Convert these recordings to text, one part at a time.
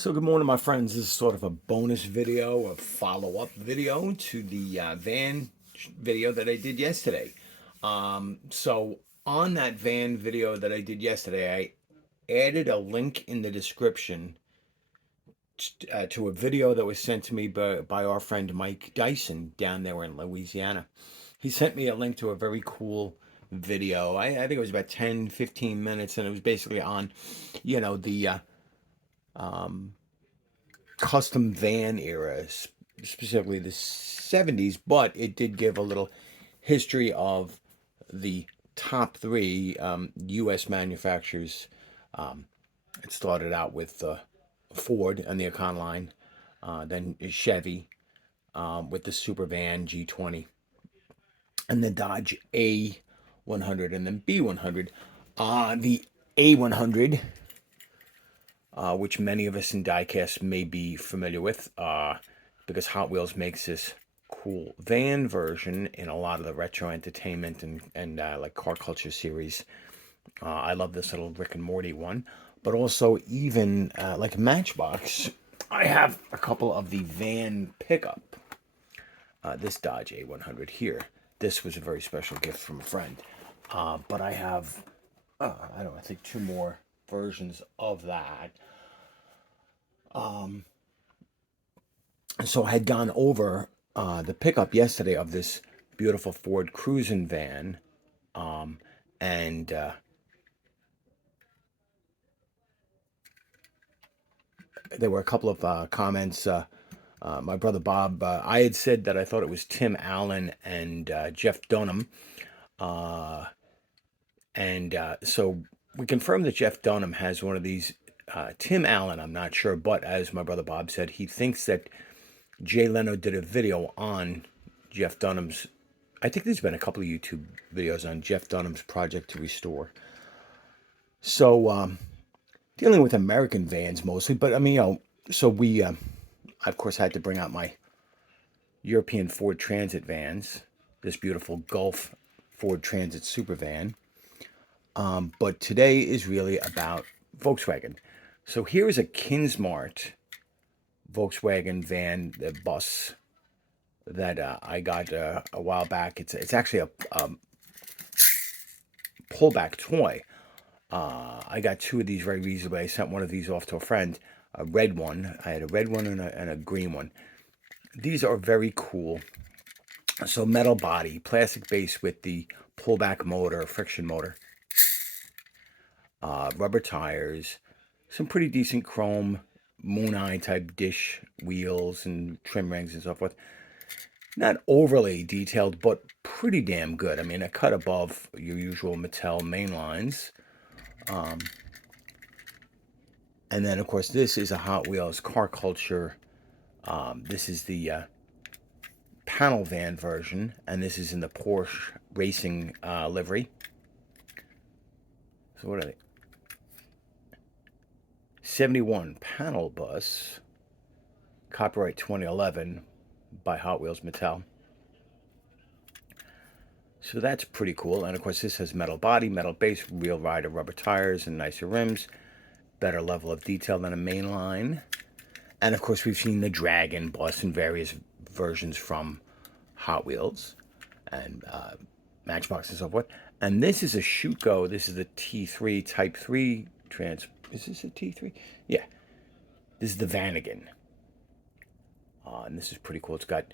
So good morning, my friends. This is sort of a bonus video, a follow-up video to the van video that I did yesterday. So on that van video that I did yesterday, I added a link in the description to a video that was sent to me by our friend Mike Dyson down there in Louisiana. He sent me a link to a very cool video. I think it was about 10, 15 minutes, and it was basically on, the custom van era, specifically the 70s, but it did give a little history of the top three U.S. manufacturers. It started out with Ford and the Econoline, then Chevy with the Super Van G20, and the Dodge A100, and then B100. The A100, which many of us in diecast may be familiar with, because Hot Wheels makes this cool van version in a lot of the retro entertainment and like car culture series. I love this little Rick and Morty one, but also even like Matchbox. I have a couple of the van pickup. This Dodge A100 here. This was a very special gift from a friend. But I have, I think two more versions of that. So I had gone over the pickup yesterday of this beautiful Ford cruising van, and there were a couple of comments. My brother Bob, I had said that I thought it was Tim Allen and Jeff Dunham, and so we confirmed that Jeff Dunham has one of these. Tim Allen, I'm not sure, but as my brother Bob said, he thinks that Jay Leno did a video on Jeff Dunham's. I think there's been a couple of YouTube videos on Jeff Dunham's project to restore. So dealing with American vans mostly, but I mean, so we, I of course had to bring out my European Ford Transit vans, this beautiful Gulf Ford Transit super van. But today is really about Volkswagen. So here is a Kinsmart Volkswagen van, the bus that I got a while back. It's actually a pullback toy. I got two of these very reasonably. I sent one of these off to a friend, a red one. I had a red one and a green one. These are very cool. So metal body, plastic base with the pullback motor, friction motor, rubber tires, some pretty decent chrome moon eye type dish wheels and trim rings and so forth. Not overly detailed, but pretty damn good. I mean, a cut above your usual Mattel main lines. And then, of course, this is a Hot Wheels car culture. This is the panel van version, and this is in the Porsche racing livery. So what are they? 71 panel bus, copyright 2011 by Hot Wheels Mattel. So that's pretty cool. And of course, this has metal body, metal base, real rider rubber tires, and nicer rims. Better level of detail than a mainline. And of course, we've seen the Dragon bus in various versions from Hot Wheels and Matchbox and so forth. And this is a Schuco. This is a T3 Type 3 trans. Is this a T3? Yeah. This is the Vanagon. And this is pretty cool. It's got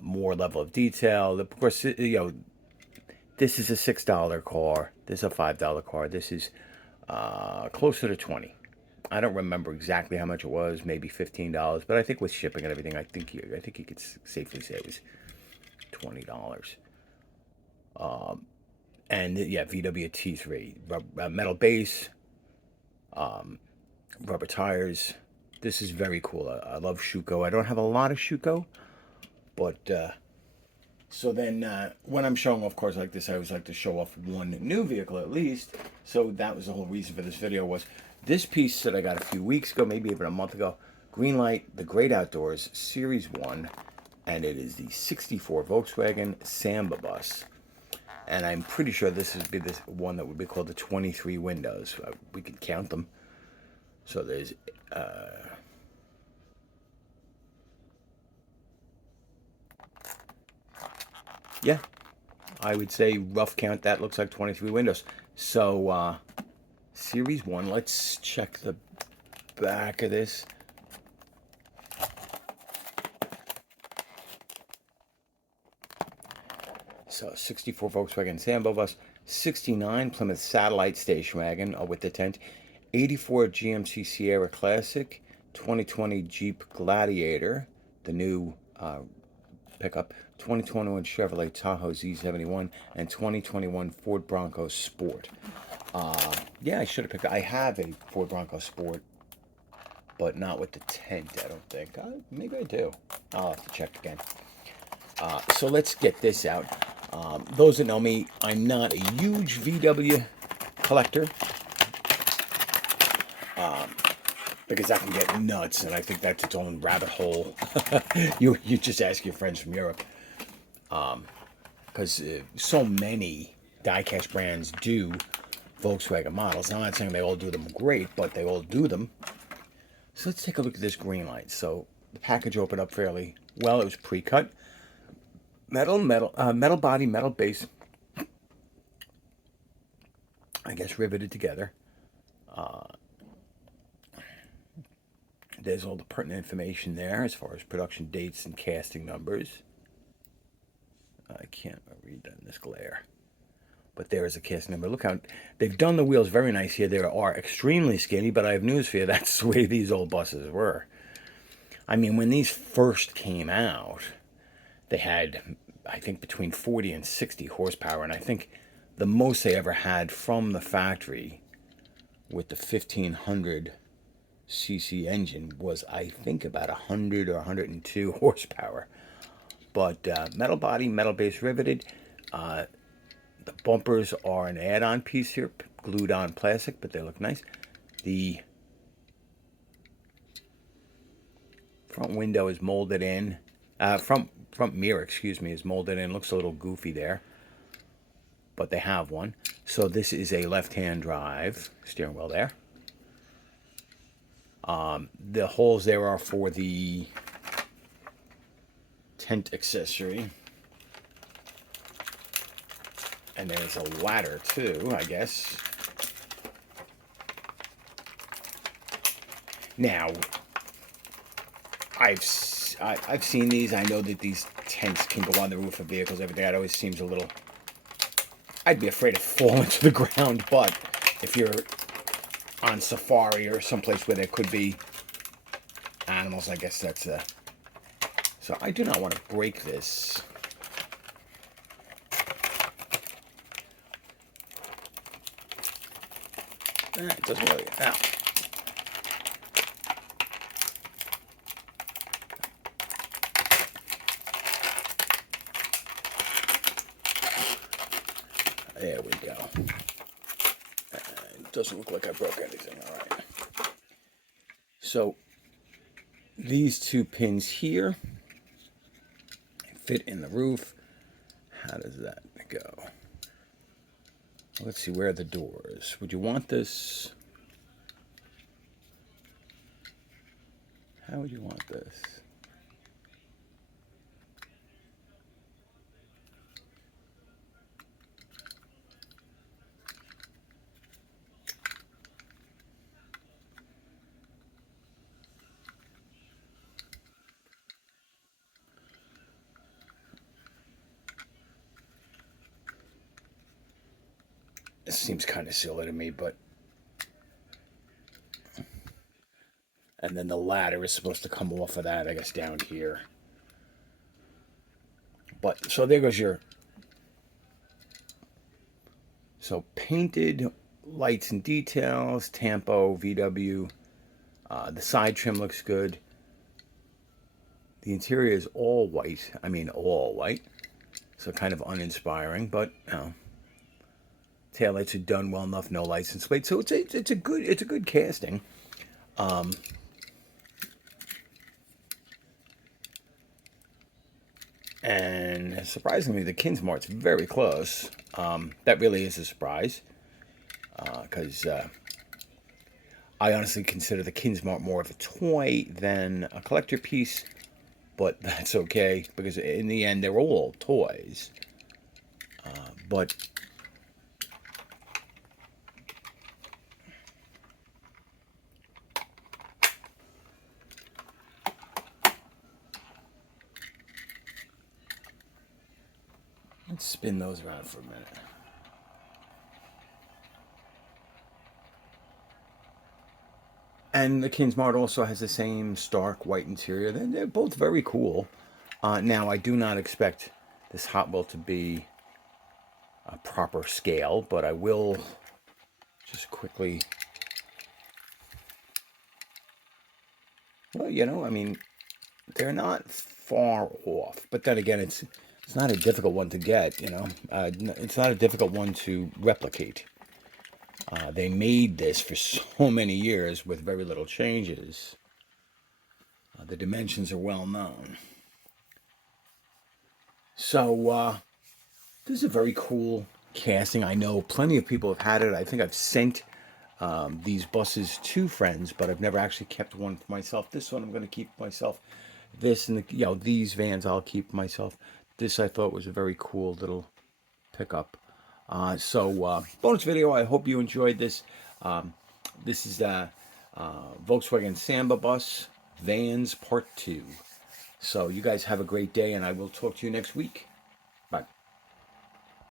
more level of detail. Of course, this is a $6 car. This is a $5 car. This is closer to 20. I don't remember exactly how much it was. Maybe $15. But I think with shipping and everything, I think you could safely say it was $20. And yeah, VW T3, metal base, rubber tires. This is very cool. I love Schuco. I don't have a lot of Schuco, but so then when I'm showing off cars like this, I always like to show off one new vehicle at least. So that was the whole reason for this video, was this piece that I got a few weeks ago, maybe even a month ago. Greenlight, the Great Outdoors Series 1, and it is the 64 Volkswagen Samba Bus. And I'm pretty sure this would be this one that would be called the 23 windows. We could count them. So there's Yeah, I would say rough count that looks like 23 windows. So Series 1, let's check the back of this. So 64 Volkswagen Samba Bus, 69 Plymouth Satellite Station Wagon with the tent, 84 GMC Sierra Classic, 2020 Jeep Gladiator, the new pickup, 2021 Chevrolet Tahoe Z71, and 2021 Ford Bronco Sport. Yeah, I should have picked. I have a Ford Bronco Sport, but not with the tent, I don't think. Maybe I do. I'll have to check again. So let's get this out. Those that know me, I'm not a huge VW collector because that can get nuts, and I think that's its own rabbit hole. you just ask your friends from Europe, because so many diecast brands do Volkswagen models. I'm not saying they all do them great, but they all do them. So let's take a look at this Greenlight. So the package opened up fairly well. It was pre-cut. Metal body, metal base. I guess riveted together. There's all the pertinent information there as far as production dates and casting numbers. I can't read that in this glare. But there is a casting number. Look how they've done the wheels very nice here. They are extremely skinny, but I have news for you. That's the way these old buses were. I mean, when these first came out, they had, I think, between 40 and 60 horsepower. And I think the most they ever had from the factory with the 1500 cc engine was, I think, about 100 or 102 horsepower. But metal body, metal base riveted. The bumpers are an add-on piece here, glued on plastic, but they look nice. The front window is molded in. Front mirror, excuse me, is molded in. Looks a little goofy there, but they have one. So this is a left-hand drive steering wheel there. The holes there are for the tent accessory. And there's a ladder too, I guess. Now, I've seen these. I know that these tents can go on the roof of vehicles. Everything. That always seems a little. I'd be afraid of falling to the ground. But if you're on safari or someplace where there could be animals, I guess that's a. So I do not want to break this. It doesn't really. Ow. There we go. It doesn't look like I broke anything. All right. So these two pins here fit in the roof. How does that go? Let's see, where are the doors? Would you want this? How would you want this? This seems kind of silly to me, but... And then the ladder is supposed to come off of that, I guess, down here. But, so there goes your... So, painted lights and details, Tampo, VW. The side trim looks good. The interior is all white. I mean, all white. So, kind of uninspiring, but, you know. Taillights are done well enough, no license plate. So it's a good casting. And surprisingly, the Kinsmart's very close. That really is a surprise, because I honestly consider the Kinsmart more of a toy than a collector piece. But that's okay, because in the end, they're all toys. But let's spin those around for a minute. And the Kinsmart also has the same stark white interior. They're both very cool. Now, I do not expect this Hot Wheel to be a proper scale, but I will just quickly. Well, I mean, they're not far off. But then again, it's not a difficult one to get. It's not a difficult one to replicate. They made this for so many years with very little changes. The dimensions are well known. So this is a very cool casting. I know plenty of people have had it. I think I've sent these buses to friends, but I've never actually kept one for myself. This one I'm going to keep myself. This and these vans I'll keep myself. This I thought was a very cool little pickup. So bonus video. I hope you enjoyed this. This is the Volkswagen Samba Bus Vans Part 2. So you guys have a great day, and I will talk to you next week.